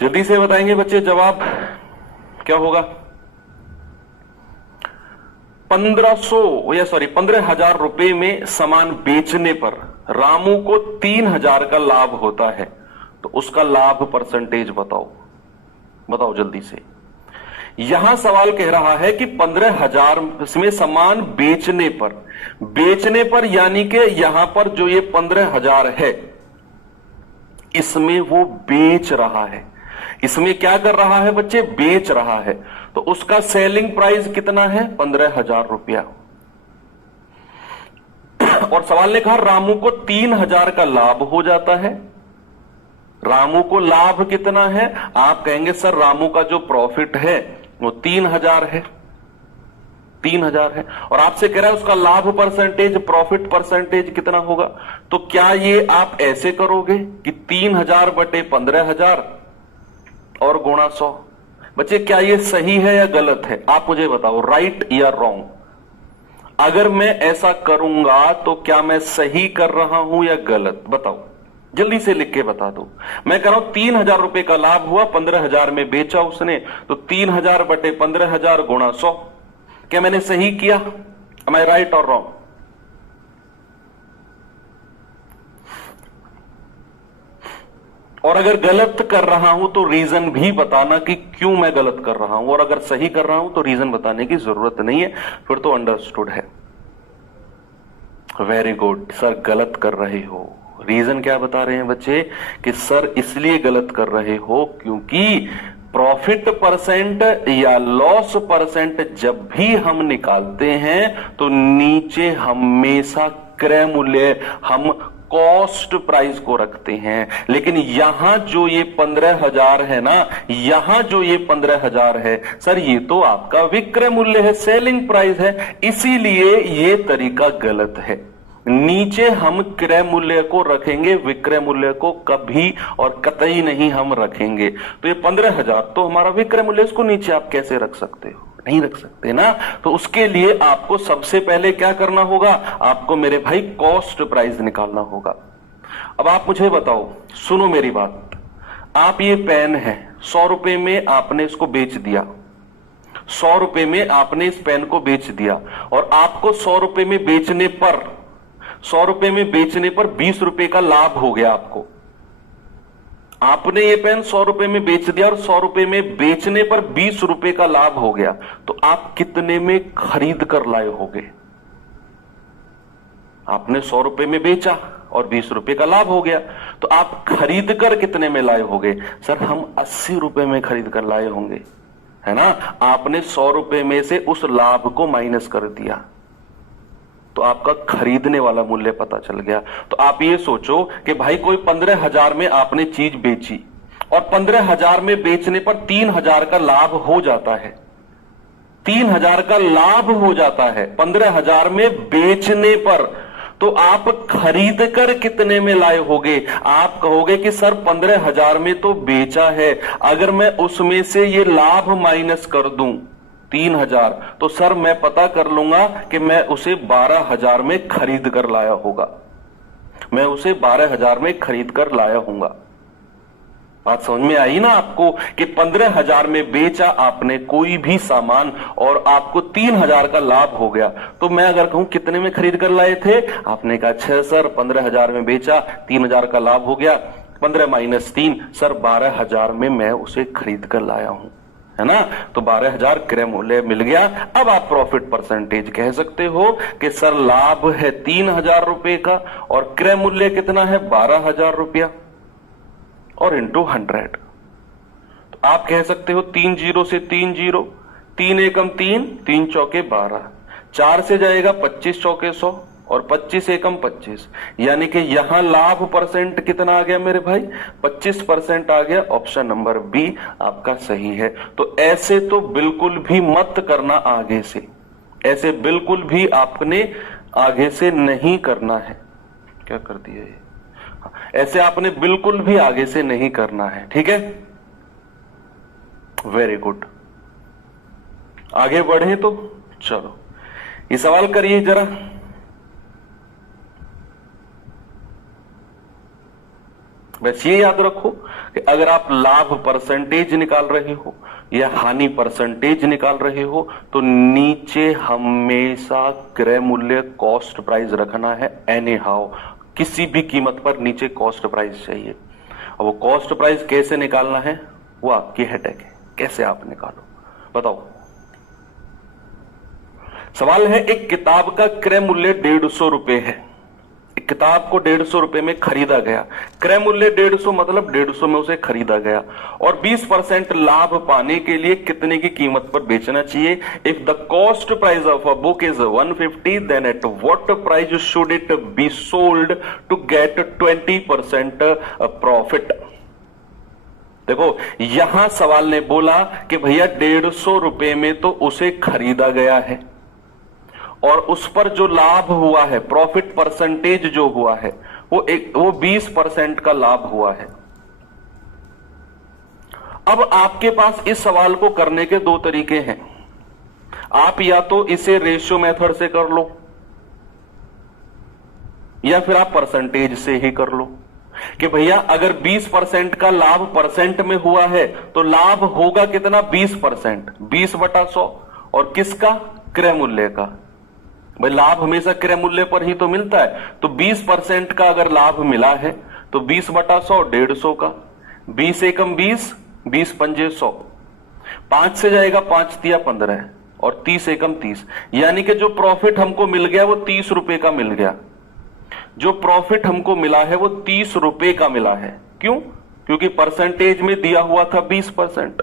जल्दी से बताएंगे बच्चे जवाब क्या होगा। 15,000 रुपए में सामान बेचने पर रामू को 3,000 का लाभ होता है, तो उसका लाभ परसेंटेज बताओ जल्दी से। यहां सवाल कह रहा है कि 15,000 में सामान बेचने पर यानी कि यहां पर जो ये 15,000 है इसमें वो बेच रहा है। इसमें क्या कर रहा है बच्चे, बेच रहा है। तो उसका सेलिंग प्राइस कितना है, 15,000 रुपया। और सवाल ने कहा रामू को 3,000 का लाभ हो जाता है। रामू को लाभ कितना है, आप कहेंगे सर रामू का जो प्रॉफिट है वो 3,000 है, 3,000 है, और आपसे कह रहा है उसका लाभ परसेंटेज, प्रॉफिट परसेंटेज कितना होगा। तो क्या ये आप ऐसे करोगे कि 3,000 बटे 15,000 और गुणा 100। बच्चे क्या ये सही है या गलत है, आप मुझे बताओ, राइट या रॉन्ग। अगर मैं ऐसा करूंगा तो क्या मैं सही कर रहा हूं या गलत, बताओ जल्दी से लिख के बता दो। मैं कह रहा हूं 3,000 रुपए का लाभ हुआ, 15,000 में बेचा उसने, तो 3,000 बटे 15,000 गुणा 100। क्या मैंने सही किया, एम आई राइट और रॉन्ग। और अगर गलत कर रहा हूं तो रीजन भी बताना कि क्यों मैं गलत कर रहा हूं, और अगर सही कर रहा हूं तो रीजन बताने की जरूरत नहीं है, फिर तो अंडरस्टूड है। वेरी गुड सर, गलत कर रहे हो। रीजन क्या बता रहे हैं बच्चे कि सर इसलिए गलत कर रहे हो क्योंकि प्रॉफिट परसेंट या लॉस परसेंट जब भी हम निकालते हैं तो नीचे हमेशा क्रय मूल्य, हम कॉस्ट प्राइस को रखते हैं। लेकिन यहां जो ये 15,000 है ना, यहां जो ये 15,000 है सर, ये तो आपका विक्रय मूल्य है, सेलिंग प्राइस है, इसीलिए ये तरीका गलत है। नीचे हम क्रय मूल्य को रखेंगे, विक्रय मूल्य को कभी और कतई नहीं हम रखेंगे। तो ये 15,000 तो हमारा विक्रय मूल्य, इसको नीचे आप कैसे रख सकते हो, नहीं रख सकते ना। तो उसके लिए आपको सबसे पहले क्या करना होगा, आपको मेरे भाई कॉस्ट प्राइस निकालना होगा। अब आप मुझे बताओ, सुनो मेरी बात, आप ये पेन है 100 रुपए में आपने इसको बेच दिया, 100 रुपए में आपने इस पेन को बेच दिया, और आपको 100 रुपए में बेचने पर 20 रुपए का लाभ हो गया। आपने ये पेन 100 रुपए में बेच दिया और 100 रुपए में बेचने पर 20 रुपए का लाभ हो गया, तो आप कितने में खरीद कर लाए होगे। आपने 100 रुपए में बेचा और 20 रुपए का लाभ हो गया, तो आप खरीद कर कितने में लाए होगे, सर हम 80 रुपए में खरीद कर लाए होंगे, है ना। आपने 100 रुपए में से उस लाभ को माइनस कर दिया, तो आपका खरीदने वाला मूल्य पता चल गया। तो आप ये सोचो कि भाई कोई 15,000 में आपने चीज बेची और 15,000 में बेचने पर 3,000 का लाभ हो जाता है, 3,000 का लाभ हो जाता है 15,000 में बेचने पर, तो आप खरीद कर कितने में लाए होगे। आप कहोगे कि सर 15,000 में तो बेचा है, अगर मैं उसमें से ये लाभ माइनस कर दूं 3,000, तो सर मैं पता कर लूंगा कि मैं उसे 12,000 में खरीद कर लाया होगा, मैं उसे 12,000 में खरीद कर लाया हूंगा। बात समझ में आई ना आपको कि 15,000 में बेचा आपने कोई भी सामान और आपको 3,000 का लाभ हो गया, तो मैं अगर कहूं कितने में खरीद कर लाए थे, आपने कहा अच्छा सर 15,000 में बेचा, 3,000 का लाभ हो गया, 15 माइनस 3 सर 12,000 में मैं उसे खरीद कर लाया हूं, है ना। तो 12,000 क्रय मूल्य मिल गया। अब आप प्रॉफिट परसेंटेज कह सकते हो कि सर लाभ है 3,000 रुपए का और क्रय मूल्य कितना है 12,000 रुपया, और इंटू 100। तो आप कह सकते हो 3 जीरो से 3 जीरो, 3 एकम 3, 3 चौके 12, 4 से जाएगा 25 चौके 100, और 25 एकम 25, यानी कि यहां लाभ परसेंट कितना आ गया मेरे भाई, 25% आ गया। ऑप्शन नंबर बी आपका सही है। तो ऐसे तो बिल्कुल भी मत करना आगे से, ऐसे बिल्कुल भी आपने आगे से नहीं करना है। क्या कर दिया ये, ऐसे आपने बिल्कुल भी आगे से नहीं करना है, ठीक है। वेरी गुड, आगे बढ़े तो चलो ये सवाल करिए जरा। बस ये याद रखो कि अगर आप लाभ परसेंटेज निकाल रहे हो या हानि परसेंटेज निकाल रहे हो तो नीचे हमेशा क्रय मूल्य कॉस्ट प्राइस रखना है। एनी हाउ किसी भी कीमत पर नीचे कॉस्ट प्राइस चाहिए। अब वो कॉस्ट प्राइस कैसे निकालना है वो आपकी हेडेक है, कैसे आप निकालो बताओ। सवाल है, एक किताब का क्रय मूल्य 150 रुपए है। एक किताब को 150 रुपए में खरीदा गया, क्रय मूल्य 150 मतलब 150 में उसे खरीदा गया, और 20% लाभ पाने के लिए कितने की कीमत पर बेचना चाहिए। If the cost price of a book is 150 then at what price should it be sold to get 20% profit. देखो यहां सवाल ने बोला कि भैया 150 रुपए में तो उसे खरीदा गया है और उस पर जो लाभ हुआ है, प्रॉफिट परसेंटेज जो हुआ है वो 20% का लाभ हुआ है। अब आपके पास इस सवाल को करने के दो तरीके हैं। आप या तो इसे रेशियो मेथड से कर लो या फिर आप परसेंटेज से ही कर लो कि भैया अगर 20% का लाभ परसेंट में हुआ है तो लाभ होगा कितना, 20%, 20/100, और किसका, क्रय मूल्य का। भाई लाभ हमेशा क्रय मूल्य पर ही तो मिलता है, तो 20% का अगर लाभ मिला है तो 20/100 150 का, 20 एकम 20, 20 पंजे 100, 5 से जाएगा 5 तिया 15 और 30 एकम 30, यानी कि जो प्रॉफिट हमको मिल गया वो 30 रुपए का मिल गया। जो प्रॉफिट हमको मिला है वो 30 रुपए का मिला है। क्यों, क्योंकि परसेंटेज में दिया हुआ था 20%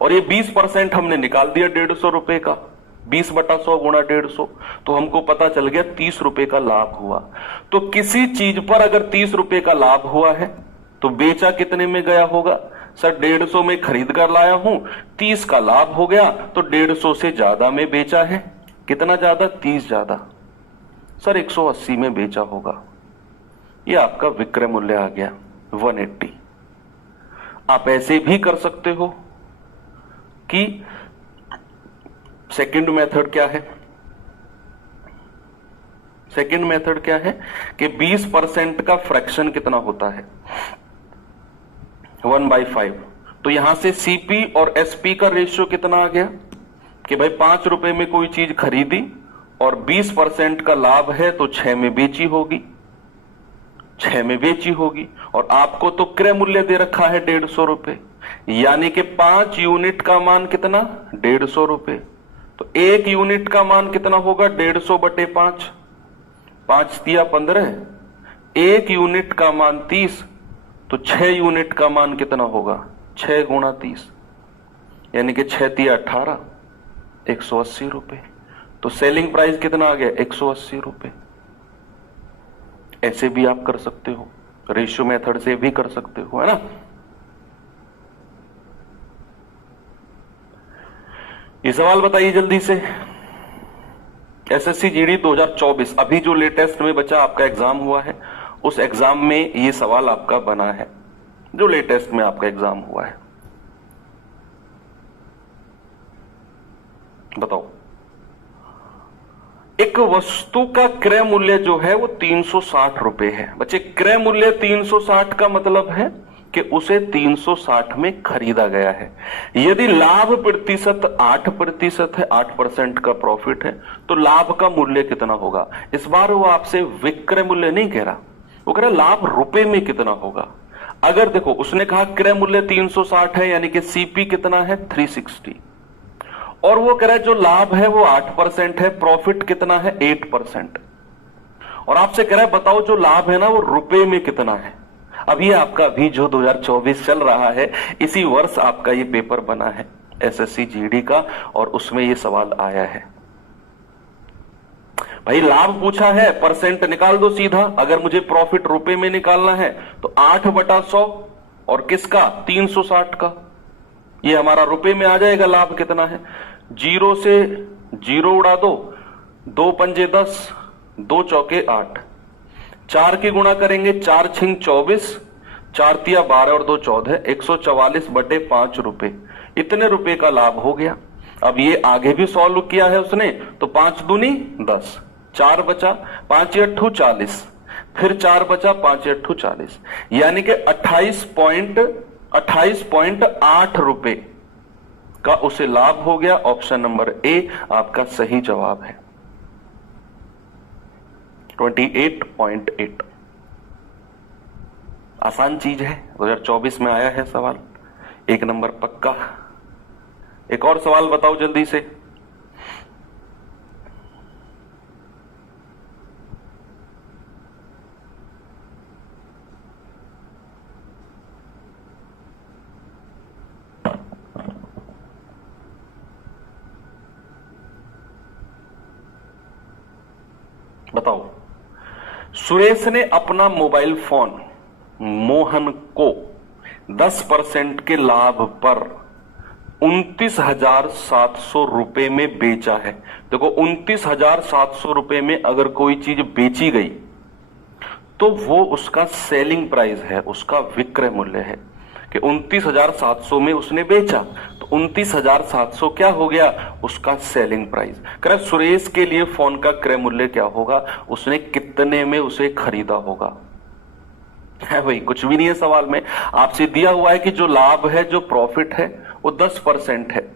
और ये 20% हमने निकाल दिया 150 रुपए का, 20/100 गुणा 150, तो हमको पता चल गया 30 रुपए का लाभ हुआ। तो किसी चीज पर अगर 30 रुपए का लाभ हुआ है तो बेचा कितने में गया होगा, सर 150 में खरीद कर लाया हूं, 30 का लाभ हो गया तो 150 से ज्यादा में बेचा है। कितना ज्यादा, 30 ज्यादा, सर 180 में बेचा होगा। ये आपका विक्रय मूल्य आ गया 180। आप ऐसे भी कर सकते हो कि सेकंड मेथड क्या है, सेकंड मेथड क्या है कि 20% का फ्रैक्शन कितना होता है, 1/5। तो यहां से सीपी और एसपी का रेशियो कितना आ गया कि भाई 5 रुपए में कोई चीज खरीदी और 20% का लाभ है तो 6 में बेची होगी, 6 में बेची होगी, और आपको तो क्रय मूल्य दे रखा है 150 रुपए, यानी कि 5 यूनिट का मान कितना, 150 रुपए। तो 1 यूनिट का मान कितना होगा, 150/5, 5 तिया 15, 1 यूनिट का मान 30, तो 6 यूनिट का मान कितना होगा, 6 गुणा 30, यानी कि 6 तिया 18, 180 रुपए। तो सेलिंग प्राइस कितना आ गया, 180 रुपए। ऐसे भी आप कर सकते हो, रेशियो मेथड से भी कर सकते हो, है ना। ये सवाल बताइए जल्दी से, एसएससी जीडी 2024 अभी जो लेटेस्ट में बचा आपका एग्जाम हुआ है उस एग्जाम में ये सवाल आपका बना है, जो लेटेस्ट में आपका एग्जाम हुआ है। बताओ, एक वस्तु का क्रय मूल्य जो है वो 360 रुपए है। बच्चे क्रय मूल्य 360 का मतलब है कि उसे 360 में खरीदा गया है। यदि लाभ प्रतिशत 8% है, 8% का प्रॉफिट है, तो लाभ का मूल्य कितना होगा। इस बार वो आपसे विक्रय मूल्य नहीं कह रहा, वो कह रहा लाभ रुपए में कितना होगा। अगर देखो उसने कहा क्रय मूल्य 360 है, यानी कि सीपी कितना है 360, और वो कह रहा है जो लाभ है वो 8% है, प्रॉफिट कितना है 8%, और आपसे कह रहा है बताओ जो लाभ है ना वो रुपए में कितना है। अभी आपका अभी जो 2024 चल रहा है इसी वर्ष आपका ये पेपर बना है एसएससी जीडी का, और उसमें ये सवाल आया है। भाई लाभ पूछा है, परसेंट निकाल दो सीधा। अगर मुझे प्रॉफिट रुपए में निकालना है तो 8/100 और किसका 360 का, ये हमारा रुपए में आ जाएगा। लाभ कितना है, जीरो से जीरो उड़ा दो, 2 पंजे 10, 2 चौके 8, 4 की गुणा करेंगे, 4 छिंग 24, 4 तिया 12 और 2 14, 144/5 रुपए। इतने रुपए का लाभ हो गया। अब ये आगे भी सॉल्व किया है उसने, तो 5 दूनी 10, 4 बचा, 5 अट्ठू 40, फिर 4 बचा, 5 अट्ठू 40, यानी कि 28.8 रुपए का उसे लाभ हो गया। ऑप्शन नंबर ए आपका सही जवाब है, 28.8। आसान चीज है, 2024 में आया है सवाल, 1 नंबर पक्का। एक और सवाल बताओ जल्दी से। बताओ, सुरेश ने अपना मोबाइल फोन मोहन को 10% के लाभ पर 29,700 रुपए में बेचा है। देखो 29,700 रुपए में अगर कोई चीज बेची गई तो वो उसका सेलिंग प्राइस है, उसका विक्रय मूल्य है कि 29,700 में उसने बेचा, तो 29,700 क्या हो गया, उसका सेलिंग प्राइस। कह रहा सुरेश के लिए फोन का क्रय मूल्य क्या होगा, उसने कितने में उसे खरीदा होगा। है भाई, कुछ भी नहीं है सवाल में, आपसे दिया हुआ है कि जो लाभ है, जो प्रॉफिट है वो 10% है।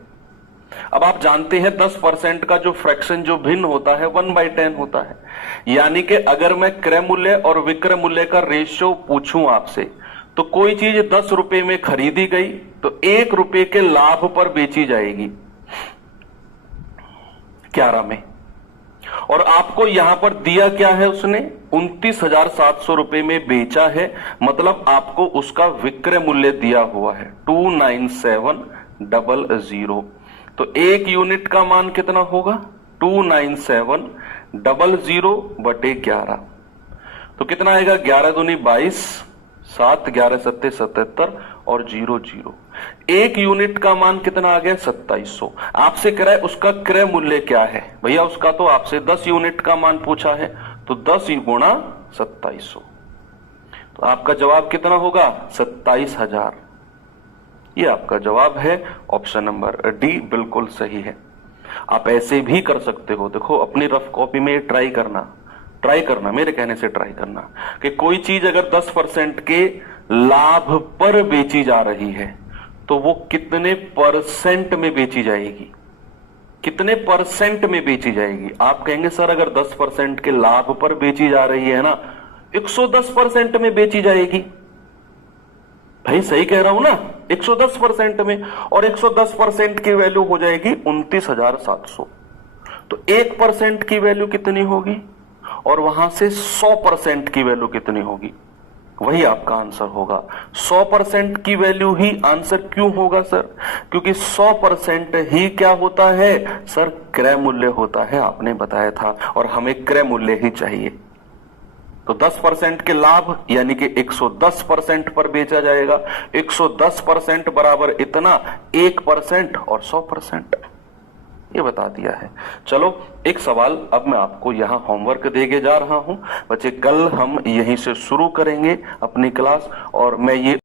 अब आप जानते हैं 10% का जो फ्रैक्शन जो भिन्न होता है 1/10 होता है। यानी कि अगर मैं क्रय मूल्य और विक्रय मूल्य का रेशियो पूछूं आपसे, तो कोई चीज 10 रुपए में खरीदी गई तो 1 रुपए के लाभ पर बेची जाएगी 11 में। और आपको यहां पर दिया क्या है, उसने 29,700 रुपए में बेचा है, मतलब आपको उसका विक्रय मूल्य दिया हुआ है 29700। तो 1 यूनिट का मान कितना होगा, 29700/11। तो कितना आएगा, 11 दूनी 22, 7 11 सत्ते 77 और 00। 1 यूनिट का मान कितना आ गया, 2700। आपसे कह रहा है उसका क्रय मूल्य क्या है, भैया उसका तो आपसे 10 यूनिट का मान पूछा है, तो 10 गुणा 2700। तो आपका जवाब कितना होगा, 27,000। ये आपका जवाब है, ऑप्शन नंबर डी बिल्कुल सही है। आप ऐसे भी कर सकते हो, देखो अपनी रफ कॉपी में ट्राई करना, मेरे कहने से ट्राई करना कि कोई चीज अगर 10% के लाभ पर बेची जा रही है तो वो कितने परसेंट में बेची जाएगी, कितने परसेंट में बेची जाएगी। आप कहेंगे सर अगर 10% के लाभ पर बेची जा रही है ना, 110% में बेची जाएगी। भाई सही कह रहा हूं ना, 110% में, और 110% की वैल्यू हो जाएगी 29,700। तो 1% की वैल्यू कितनी होगी, और वहां से 100% की वैल्यू कितनी होगी, वही आपका आंसर होगा। 100% की वैल्यू ही आंसर क्यों होगा सर, क्योंकि 100% ही क्या होता है सर, क्रय मूल्य होता है, आपने बताया था, और हमें क्रय मूल्य ही चाहिए। तो 10% के लाभ यानी कि 110% पर बेचा जाएगा। 110% बराबर इतना, 1% और 100%, ये बता दिया है। चलो एक सवाल अब मैं आपको यहां होमवर्क देके जा रहा हूं बच्चे। कल हम यहीं से शुरू करेंगे अपनी क्लास, और मैं ये